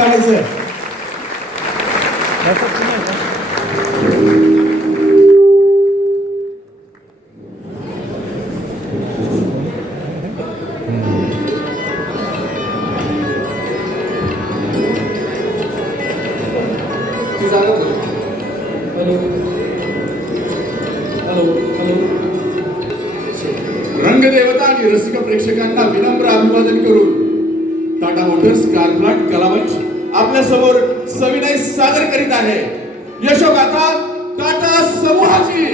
काढायचं. रंगदेवता आणि रसिक प्रेक्षकांना विनम्र अभिवादन करून टाटा मोटर्स कारप्लांट कलावंश आपल्या समोर सविनय सादर करीत आहे यशोगाथा टाटा समूहाची.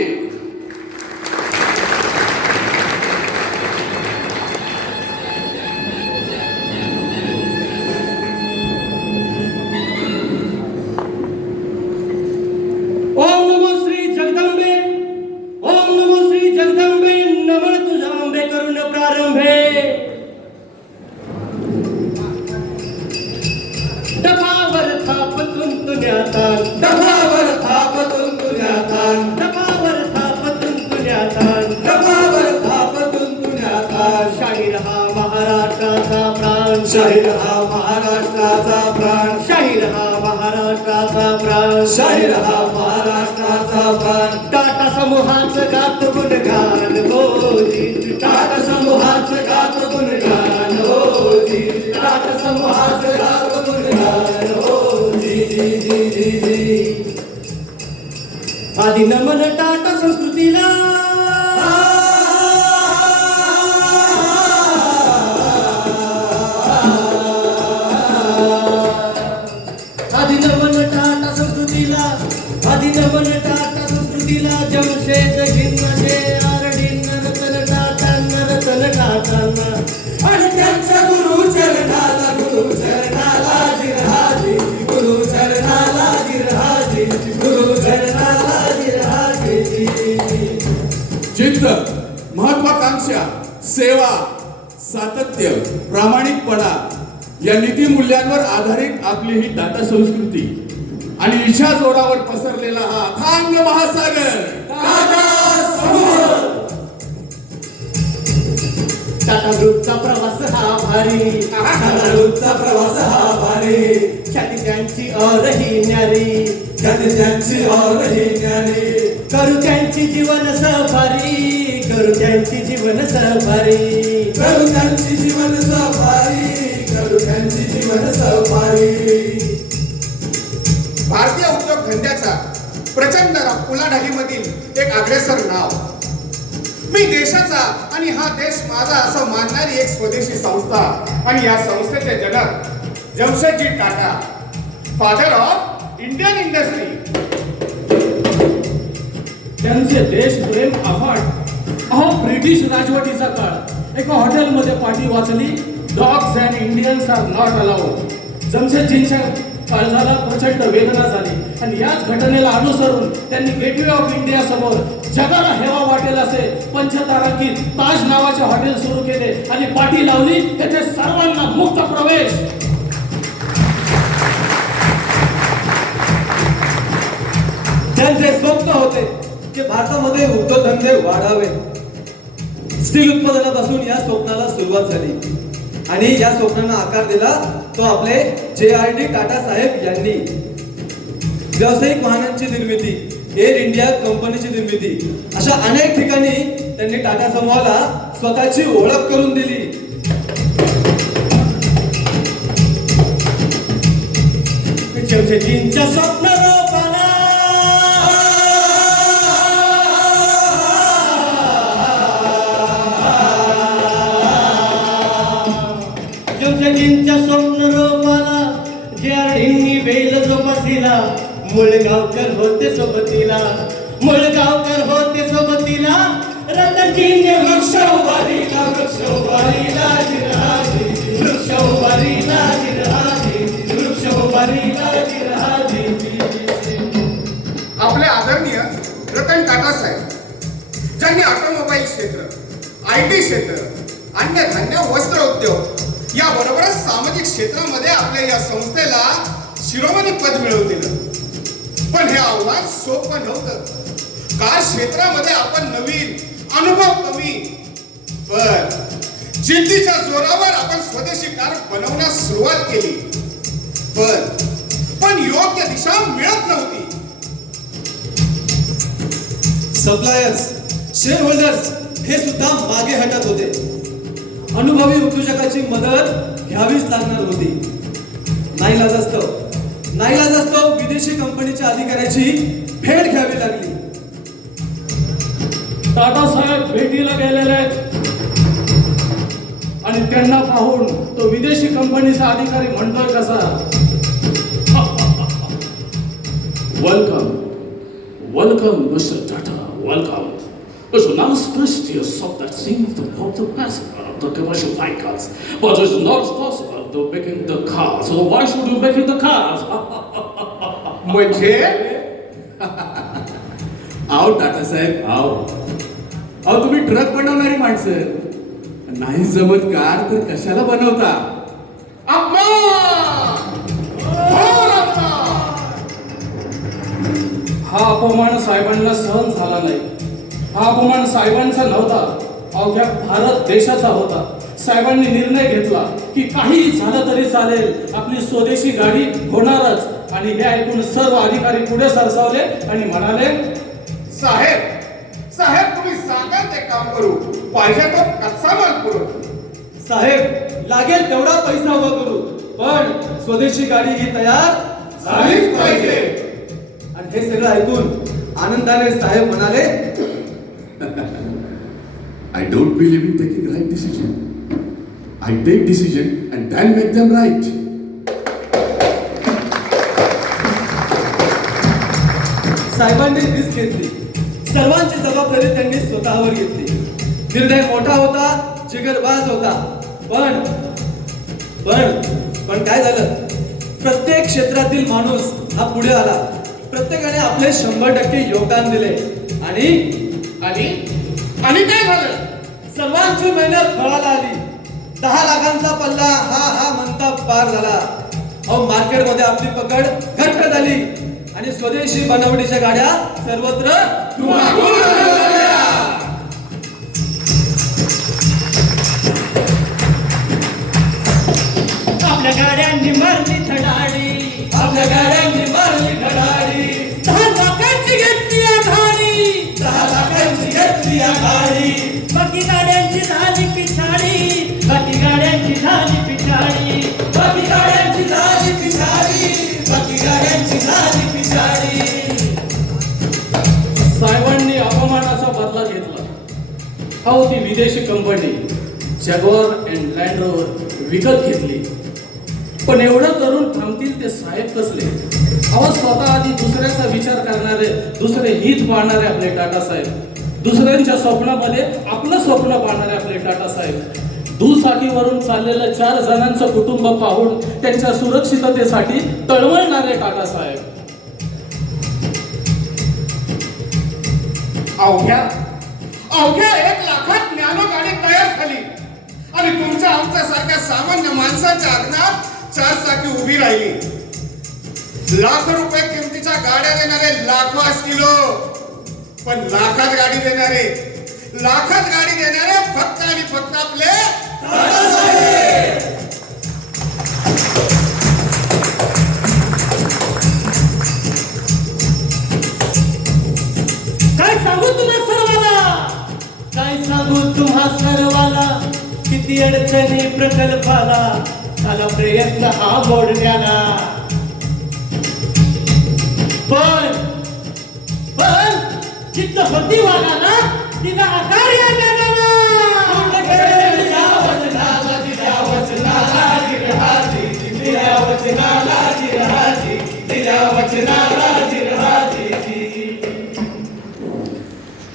ओम नमो श्री जगदंबे, ओम नमो श्री जगदंबे, नमन तुझा अंबे करून प्रारंभे. डफावर थाप तुंतुण्याता, डफावर थाप तुंतुण्याता, डफावर थाप तुंतुण्याता, डफावर थाप तुंतुण्याता. शाहीर हा महाराष्ट्राचा प्राण, शाहीर हा महाराष्ट्राचा प्राण, शाहीर हा महाराष्ट्राचा प्राण, शाहीर हा महाराष्ट्राचा प्राण. टाटा समूहाचं गात गुणगान होती, टाटा समूहाचं गात गुणगान हो जी, टाटा समूहाचं गात गुणगान हो जी जी जी जी जी. आदि नमन टाटा संस्कृतीला, आदि नमन टाटा संस्कृतीला, आदि नमन टाटा संस्कृतीला. जमशेद घिन्नचे आरडीन रतन टाटांना, रतन टाटांना. आणि त्यांच्या गुरु चरणाला, गुरु चरणाला जिरहाजी, गुरु चरणाला जिरहाजी, गुरु चरणाला जिरहाजी. चित्त, महत्वाकांक्षा, सेवा, सातत्य, प्रामाणिकपणा या नीतिमूल्यांवर आधारित आपली ही टाटा संस्कृती आणि इच्छा जोरावर पसरलेला हा अथांग महासागर टाटा समूह. टाटा ग्रुपचा प्रवास हा भारी, टाटा ग्रुपचा प्रवास हा भारी, ख्याती त्यांची अरही न्यारी, ख्याती त्यांची और ही न्यारी. करू त्यांची जीवन सफारी, करू त्यांची जीवन सफारी. करू त्यांची जीवन सफारी, करू त्यांची जीवन सफारी. भारतीय उद्योग धंद्याचा प्रचंड उलाढालीमधील एक अग्रेसर नाव. मी देशाचा आणि हा देश माझा असं मानणारी एक स्वदेशी संस्था आणि या संस्थेचे जनक Jamshedji Tata, father of Indian industry. त्यांचे देशप्रेम अफाट. अहो ब्रिटिश राजवटीचा काळ. एका हॉटेलमध्ये पाठी वाचली, dogs and Indians are not allowed. जमशेदजींच्या काळजाला प्रचंड वेदना झाली आणि याच घटनेला अनुसरून त्यांनी गेटवे ऑफ इंडिया समोर जगाला हेवा वाटेल असे पंचतारांकित ताज नावाचे हॉटेल सुरू केले आणि पाठी लावली तेथे सर्वांना मुक्त प्रवेश. त्यांचे स्वप्न होते की भारतामध्ये उद्योगधंदे वाढावे. स्टील उत्पादनापासून या स्वप्नाला सुरुवात झाली आणि या स्वप्नांना आकार दिला तो आपले JRD टाटा साहेब यांनी. व्यावसायिक वाहनांची निर्मिती, एअर इंडिया कंपनीची निर्मिती, अशा अनेक ठिकाणी त्यांनी टाटा समूहाला स्वतःची ओळख करून दिली. जमशेदजींच्या स्वप्न रोपाला, जमशेदजींच्या स्वप्न रोपाला JRDंनी वेल जोपासीला. मुळगावकर होते सोबतीला, मुळगावकर होते सोबतीला. रतनजींनी वृक्ष उभारीला, वृक्ष उभारीला जिरहाजी, वृक्ष उभारीला जिरहाजी, वृक्ष उभारीला जिरहाजी. आपले आदरणीय रतन टाटा साहेब ज्यांनी ऑटोमोबाईल क्षेत्र, IT क्षेत्र, अन्नधान्य, वस्त्र उद्योग याबरोबरच सामाजिक क्षेत्रामध्ये आपल्या या संस्थेला शिरोमणी पद मिळवून दिलं. पण हे आव्हान सोपं नव्हतं. कार क्षेत्रामध्ये आपण नवीन, अनुभव कमी, पण जिद्दीच्या जोरावर आपण स्वदेशी कार बनवण्यास सुरुवात केली. पण योग्य दिशा मिळत नव्हती. सप्लायर्स, शेअर होल्डर्स हे सुद्धा मागे हटत होते. अनुभवी उद्योजकाची मदत घ्यावीच लागणार होती. नाईलाजास्तव विदेशी कंपनीच्या अधिकाऱ्याची भेट घ्यावी लागली. टाटा साहेब भेटीला गेलेले आहेत आणि त्यांना पाहून तो विदेशी कंपनीचा अधिकारी म्हणतोय कसा, welcome mister Tata, welcome. It's an auspicious of that seems to help the passenger of the commercial vehicles, but it's not possible to making the cars. So why should you making the cars? म्हणजे आओ टाटा साहेब आओ. अहो तुम्ही truck बनवणारी माणसं, नाही जमत car तर कशाला बनवता? हा अपमान साहेबांना सहन झाला नाही. हा अपमान साहेबांचा नव्हता, अवघ्या भारत देशाचा होता. साहेबांनी निर्णय घेतला की काहीही झालं तरी चालेल, आपली स्वदेशी गाडी होणारच. आणि हे ऐकून सर्व अधिकारी पुढे सरसावले आणि म्हणाले, साहेब तुम्ही सांगा ते काम करू, पाहिजे तो कच्चा माल पुरवू. साहेब लागेल तेवढा पैसा उभा करू, पण स्वदेशी गाडी ही तयार झालीच पाहिजे. आणि हे सगळं ऐकून आनंदाने साहेब म्हणाले, I don't believe in taking right decision. I take decision and then make them right. साहेबांनी रिस्क घेतली. सर्वांची जबाबदारी त्यांनी स्वतःवर घेतली. निर्णय मोठा होता, जिगरबाज होता. पण काय झालं? प्रत्येक क्षेत्रातील माणूस हा पुढे आला. प्रत्येकाने आपले 100% योगदान दिले. आणि काय झालं? सर्वांची मेहनत फळाला आली. 10 लाखांचा पल्ला हा म्हणता पार झाला. अहो मार्केटमध्ये आपली पकड घट्ट झाली आणि स्वदेशी बनावटीच्या गाड्या सर्वत्र धुमाकूळ लागल्या. आपल्या गाड्यांनी मारली धडाडी, 10 लाखांची घेतली आघाडी. बाकी गाड्यांची झाली पिछाडी. साहेबांनी अपमानाचा बदला घेतला. अहो ती विदेशी company Jaguar and land rover विकत घेतली. पण एवढं करून थांबतील ते साहेब कसले? अहो स्वतः आधी दुसऱ्याचा विचार करणारे, दुसरे हित पाहणारे आपले टाटा साहेब, दुसऱ्यांच्या स्वप्नामध्ये आपलं स्वप्न पाहणारे आपले टाटा साहेब, दुचाकीवरून चाललेलं 4 जणांचं कुटुंब पाहून त्यांच्या सुरक्षिततेसाठी तळमळणारे टाटा साहेब. अवघ्या 1 लाखात नॅनो गाडी तयार झाली आणि तुमच्या आमच्यासारख्या सामान्य माणसाच्या अंगणात 4 चाकी उभी राहिली. लाखो रुपये किमतीच्या गाड्या देणारे लाखो असतील, पण लाखात गाडी देणारे फक्त आणि फक्त आपले टाटा साहेब. काय सांगू तुम्हा सर्वाला, किती अडचणी प्रकल्पाला, झाला प्रयत्न हा मोडण्याला. पण जिद्द होती वागाला, तिला आकार या जगाला.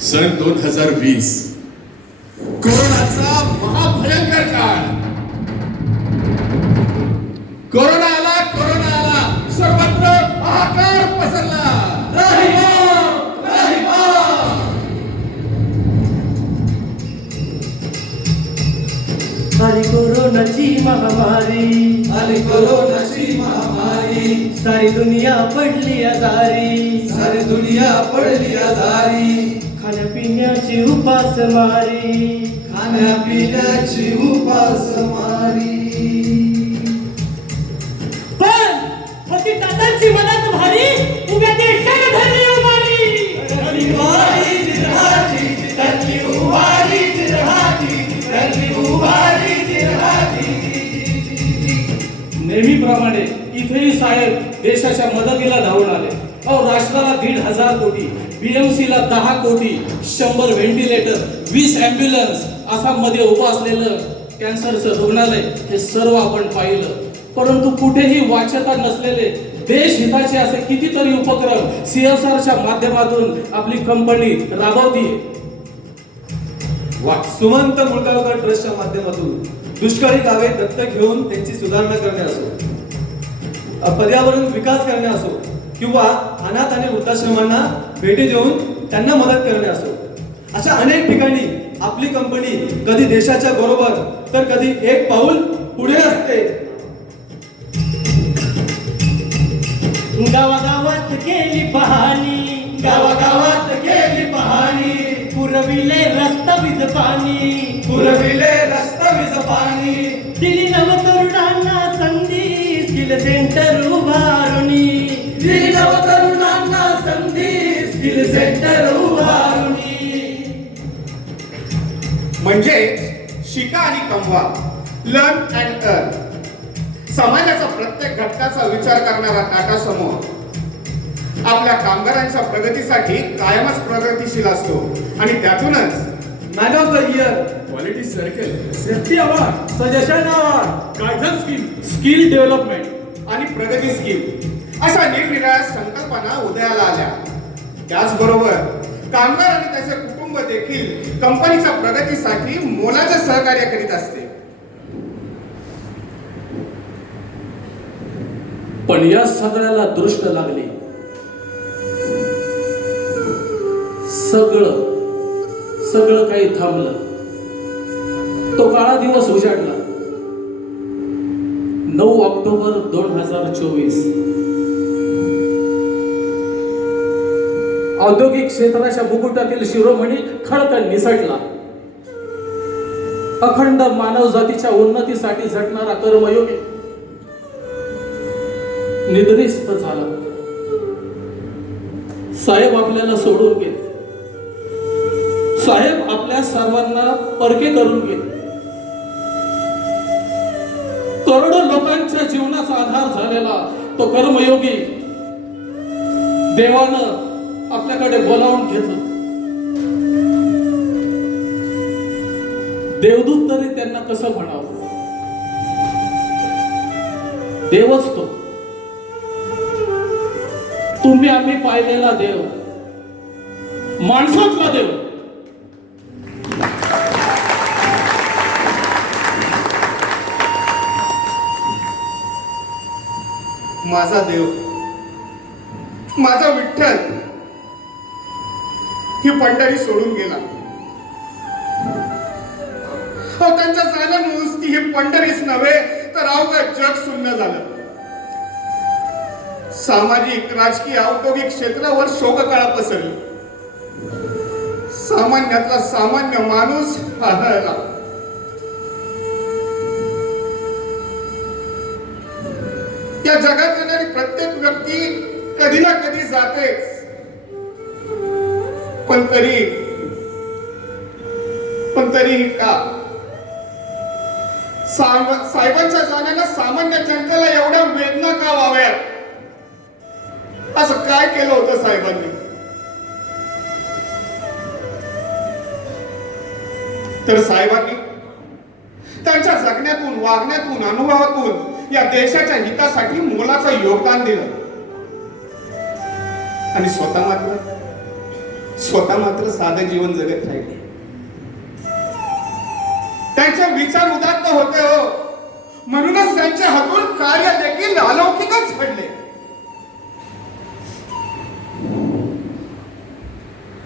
सन 2020 कोरोनाचा महाभयंकर काळ. कोरोना आला, सर्वत्र हाहाकार पसरला. आली कोरोनाची महामारी, सारी दुनिया पडली आजारी. खाण्यापिण्याची उपासमारी. पण त्यांची मदत भारी उभ्या देशाला धरली उभारी नेहमीप्रमाणे इथेही साहेब देशाच्या मदतीला धावून आले. राष्ट्राला 1,500 कोटी, BMC ला 10 कोटी, 100 व्हेंटिलेटर, 20 ॲम्ब्युलन्स, आसाममध्ये उभं असलेलं कॅन्सरचं रुग्णालय, हे सर्व आपण पाहिलं. परंतु कुठेही वाच्यता नसलेले देशहिताचे असे कितीतरी उपक्रम CSRच्या माध्यमातून आपली कंपनी राबवतीये. सुमंत मुळगावकर ट्रस्टच्या माध्यमातून दुष्काळी गावे दत्तक घेऊन त्यांची सुधारणा करणे असो, पर्यावरण विकास करणे असो, किंवा अनाथ आणि वृद्धाश्रमांना भेटी देऊन त्यांना मदत करणे असो, अशा अनेक ठिकाणी आपली कंपनी कधी देशाच्या बरोबर तर कधी एक पाऊल पुढे असते. गावागावात केली पाहणी, गावागावात केली पाहणी, पुरविले रस्ता वीज पाणी, पुरविले रस्ता वीज पाणी, दिली नवतरुणांना संधी, स्किल सेंटर उभारुनी, दिली नवतरुणांना संधी, स्किल सेंटर उभारुनी. म्हणजे शिका आणि कमवा, लर्न अँड अर्न. समाजाचा प्रत्येक घटकाचा विचार करणारा टाटा समूह आपल्या कामगारांच्या प्रगतीसाठी कायमच प्रगतिशील असतो आणि त्यातूनच man of the year, quality circle, safety award, suggestion award, guidance scheme, skill development आणि प्रगती स्कीम अशा निरनिराळ्या संकल्पना उदयाला आल्या. त्याचबरोबर कामगार आणि त्याचे कुटुंब देखील कंपनीच्या प्रगतीसाठी मोलाचे सहकार्य करीत असते. पण या सगळ्याला दृष्ट लागली. सगळं काही थांबलं. तो काळा दिवस उजाडला. 9 ऑक्टोबर 2024. औद्योगिक क्षेत्राच्या मुकुटातील शिरोमणी खडकन निसटला. अखंड मानव जातीच्या उन्नतीसाठी झटणारा कर्मयोगी निद्रिस्त झाला. साहेब आपल्याला सोडून गेले. साहेब आपल्या सर्वांना परके करून गेले. करोडो लोकांच्या जीवनाचा आधार झालेला तो कर्मयोगी देवानं आपल्याकडे बोलावून घेतलं. देवदूत तरी त्यांना कसं म्हणावं. देवच तो. तुम्ही आम्ही पाहिलेला देव, माणसातला देव. माझा देव, माझा विठ्ठल ही पंढरी सोडून गेला. त्यांच्या जायला नुसती ही पंढरीच नव्हे तर अवघं जग शून्य झालं. सामाजिक, राजकीय, औद्योगिक क्षेत्रावर शोककळा पसरली. सामान्यातला सामान्य माणूस हरवला. या जगात येणारी प्रत्येक व्यक्ती कधी ना कधी जातेच, पण तरीही का साहेबांच्या जाण्याला सामान्य जनतेला एवढ्या वेदना का व्हाव्यात? असं काय केलं होतं साहेबांनी? तर साहेबांनी त्यांच्या जगण्यातून, वागण्यातून, अनुभवातून या देशाच्या हितासाठी मोलाचं योगदान दिलं. आणि स्वतः मात्र साधे जीवन जगत राहिले. त्यांचे विचार उदात्त होते हो, म्हणूनच त्यांच्या हातून कार्य देखील अलौकिकच घडले.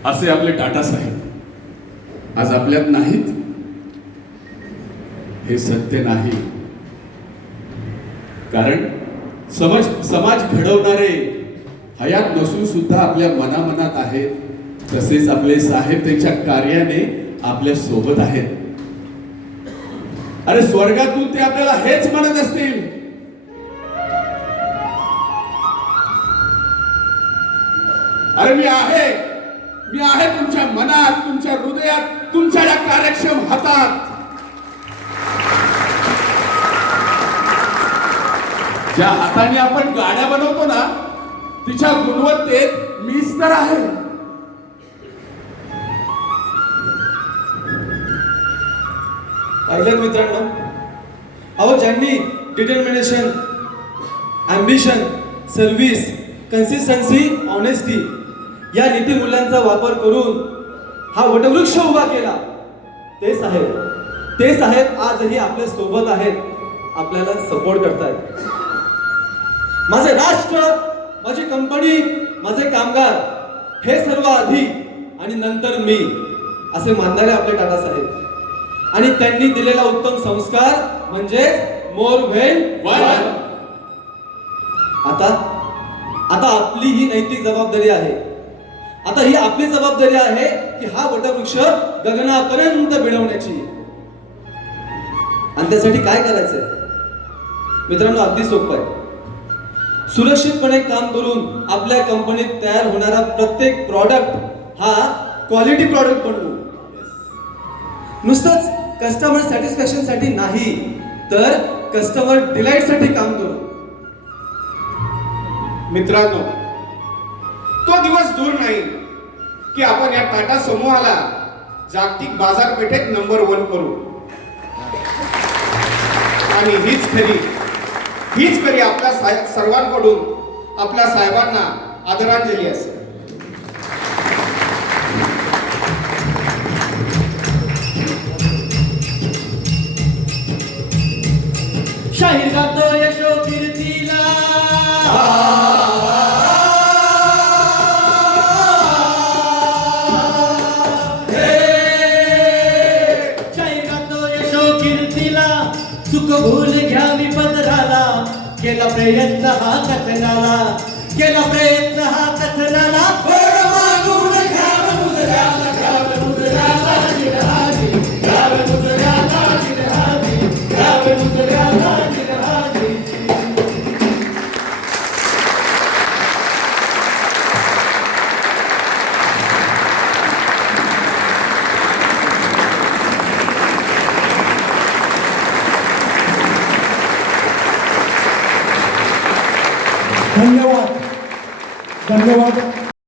असे आपले टाटा साहेब आज आपल्यात नाहीत हे सत्य नाही. कारण समाज घडवणारे हयात नसून सुद्धा आपल्या मनामनात आहेत. तसेच आपले साहेब त्यांच्या कार्याने आपल्या सोबत आहेत. अरे स्वर्गातून ते आपल्याला हेच म्हणत असतील, अरे मी आहे तुमच्या मनात, तुमच्या हृदयात, तुमच्या या कार्यक्षम हातात. ज्या हाताने आपण गाड्या बनवतो ना, तिच्या गुणवत्तेत मीच तर आहे. पाहिलं मित्रांनो, अहो ज्यांनी determination, ambition, service, consistency, honesty या नीतिमूल्यांचा वापर करून हा वटवृक्ष उभा केला, ते साहेब आजही आपल्या सोबत आहेत, आपल्याला सपोर्ट करतायत. माझे राष्ट्र, माझी कंपनी, माझे कामगार हे सर्व आधी आणि नंतर मी असे मानणारे आपले टाटा साहेब. आणि त्यांनी दिलेला उत्तम संस्कार म्हणजे मोर व्हेन वन. आता आपली ही नैतिक जबाबदारी आहे. आता ही आपली जबाबदारी आहे की हा वटवृक्ष गगनापर्यंत भिडवण्याची. आणि त्यासाठी काय करायचंय मित्रांनो? अगदी सोपं आहे. सुरक्षितपणे काम करून आपल्या कंपनीत तयार होणारा प्रत्येक प्रॉडक्ट हा क्वालिटी प्रॉडक्ट बनवू. नुसतंच कस्टमर सॅटिस्फॅक्शन साठी नाही, तर कस्टमर डिलाईट साठी काम करू. मित्रांनो, तो दिवस दूर नाही की आपण या टाटा समूहाला जागतिक बाजारपेठेत नंबर 1 करू. आणि हीच खरी आपल्या सर्वांकडून आपल्या साहेबांना आदरांजली असेल. शाहीर गातो यशो कीर्तीला, शाहीर गातो यशो कीर्तीला, सुख भूल घ्यावी पदराला, केला प्रयत्न हा कथनाला, केला प्रयत्न हा कथनाला, गोड मागून घ्यावं मुजऱ्याला, घ्यावं मुजऱ्याला जिरहाजी, घ्यावं मुजऱ्याला जिरहाजी, घ्यावं मुजऱ्याला जिरहाजी. धन्यवाद.